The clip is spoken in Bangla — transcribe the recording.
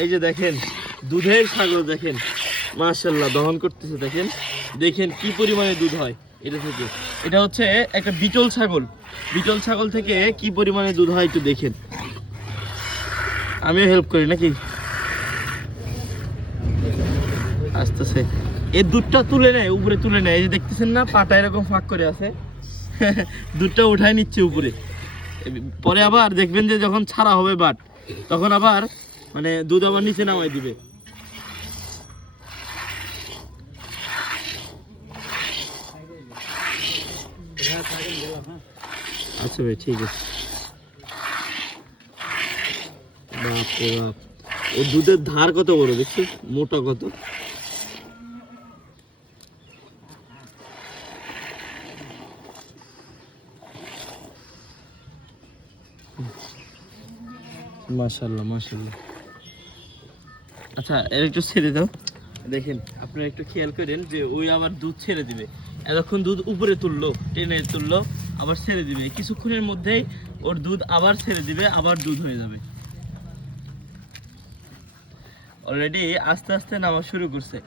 এই যে দেখেন দুধের ছাগল, দেখেন মাশাআল্লাহ দহন করতেছে, দেখেন দেখেন কি পরিমাণে দুধ হয় এটা থেকে। এটা হচ্ছে একটা বিটল ছাগল, বিটল ছাগল থেকে কি পরিমাণে দুধ হয় একটু দেখেন। আমিও হেল্প করি নাকি, আসতেছে। এই দুধটা তুলে নেয়, উপরে তুলে নেয়, এই যে দেখতেছেন না পাটা এরকম ফাঁক করে আছে দুধটা উঠায় নিচ্ছে উপরে। পরে আবার দেখবেন যে যখন ছাড়া হবে বাট, তখন আবার মানে দুধ আবার নিচে নামাই দিবে। আচ্ছা ভাই ঠিক আছে। বাপরে বাপ, ও দুধের ধার কত বড় দেখছিস, মোটা কত। মাশাআল্লাহ মাশাআল্লাহ। আচ্ছা এর একটু ছেড়ে দাও, দেখেন আপনারা একটু খেয়াল করেন যে ওই আবার দুধ ছেড়ে দিবে। এতক্ষণ দুধ উপরে তুললো, টেনে তুললো, আবার ছেড়ে দিবে, কিছুক্ষণের মধ্যেই ওর দুধ আবার ছেড়ে দিবে, আবার দুধ হয়ে যাবে। অলরেডি আস্তে আস্তে নামা শুরু করছে।